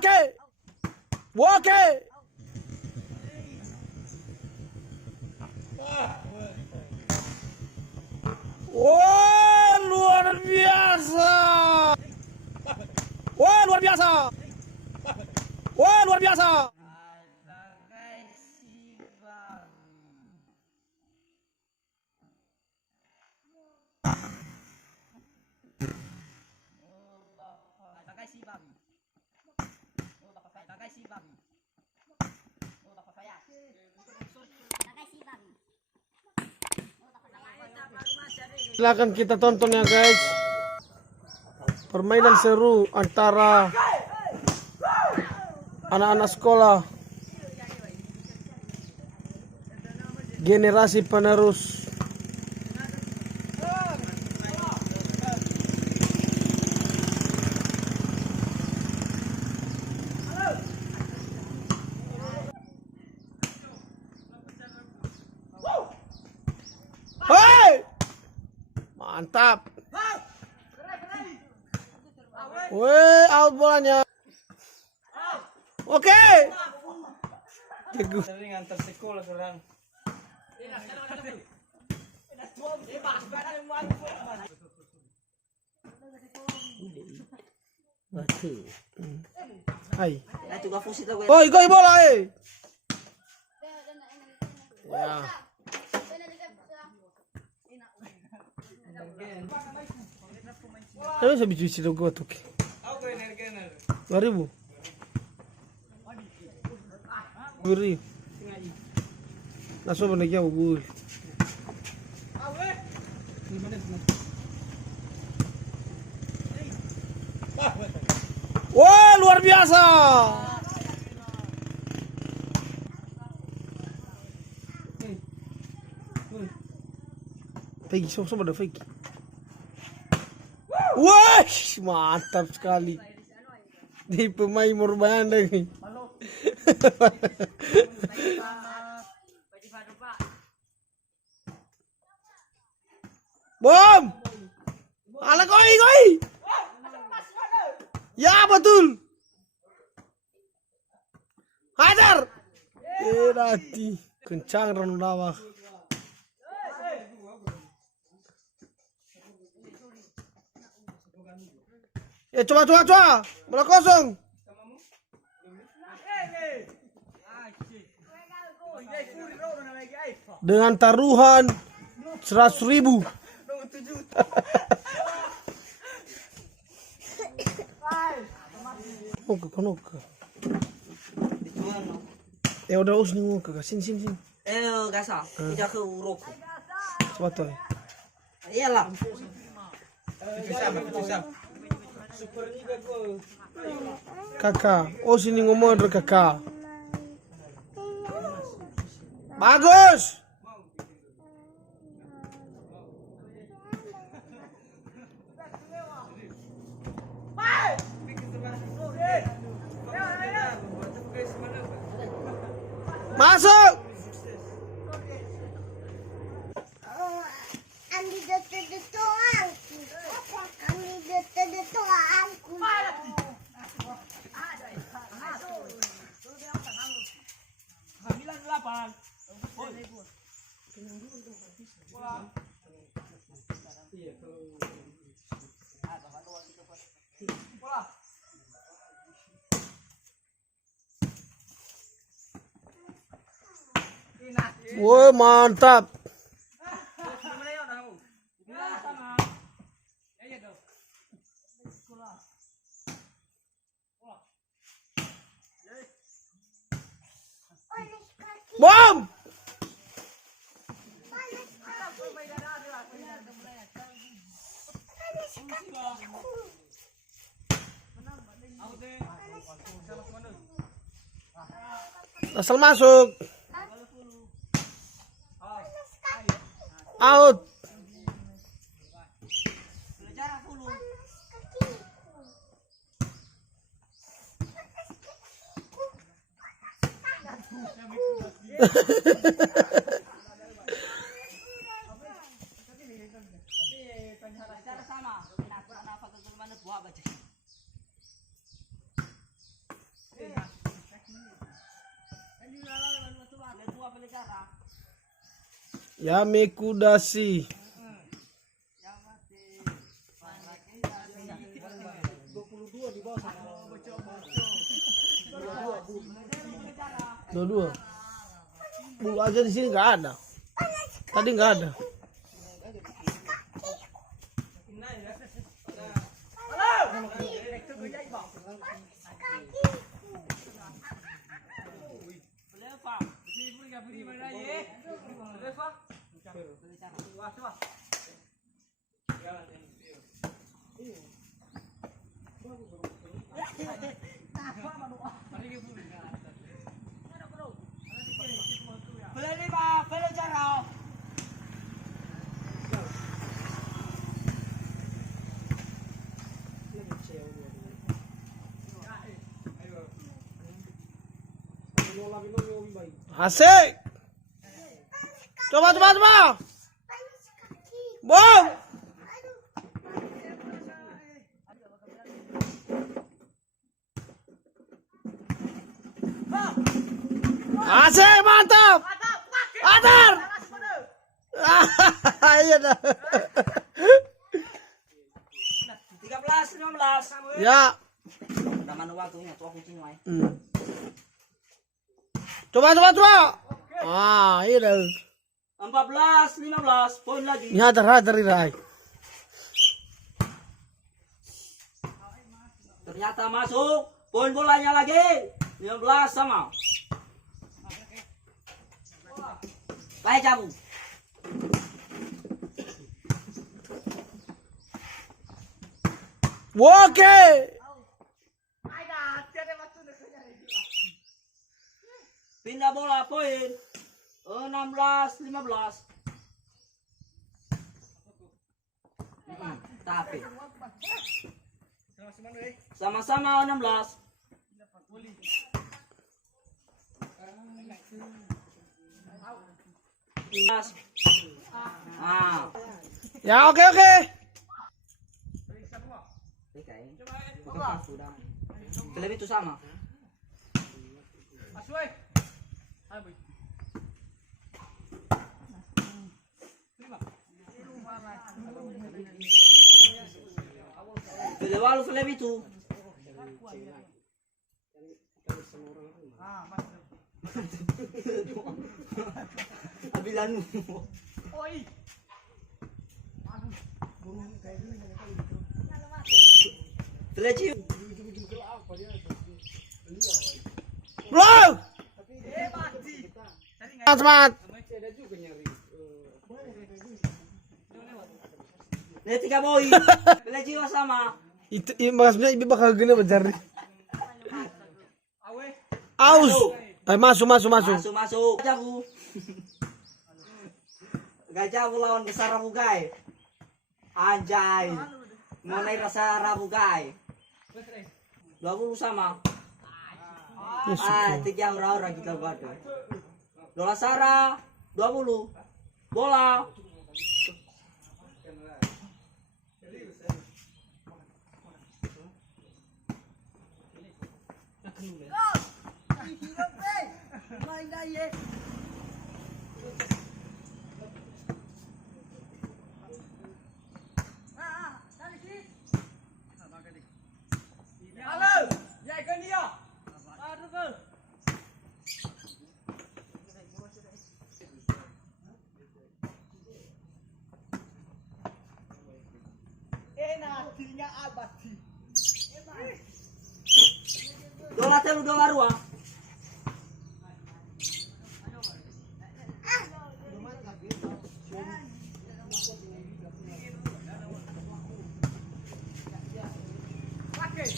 Oke. Oke. Wah, luar biasa. Wah, luar biasa. Wah, luar biasa. Silakan kita tonton ya guys, permainan seru antara anak-anak sekolah generasi penerus. Hei, mantap. Weh, out bolanya. Oke. Sering antar sekolah sekarang. Hai. Oh, ikut bola Ya. Tapi saya bisa cerita gua tuh. 2000. Guri. Naso benar ya guri. Wah, luar biasa. Pegi, sama ada Pegi. Wah, mantap sekali. Di pemain Murbayan lagi. Bom! Ala koi! Ya betul. Hajar. Nanti kencang Ronaldo. Coba. Bola kosong. Dengan taruhan 100.000. Konoka. Udah us nih muka. Sini. Gasa. Tidak ke uruk. Sebetulnya. Iyalah. Kakak. Oh, sini ngomong dari kakak. Bagus. Masuk. Wah, mantap. Bom! Asal masuk. Out. Yameku Dashi. Dua. Bulu aja di sini nggak ada. Tadi nggak ada. Asik. Coba. Bom. Asik, mantap. Atar. Iya dah. 13, 15. Ya. Udah mana waktunya? Tuh aku cinuai. Coba. Ah, iya dah. 14, 15, poin lagi. Ini hatar Rai. Ternyata masuk. Poin bolanya lagi. 15 sama. Baik kamu. Oke. Pindah bola poin. 16, 15. Tapi sama-sama 16. Ya oke. Lebih itu sama. Walau lebih itu. Abilanmu. Teleci. Bro. Semangat. Ini 3 poin. Teleci sama. Itu maksudnya ibu bakal gini mencari. Aus. Masuk. Masuk. Gajabu. Gajabu lawan besar Rabu Gai. Anjay. Mulai rasa Rabu Gai. 20 sama. 3 orang kita buat. Dola Sara 20. Bola. Dola telu dola rua. Pakai.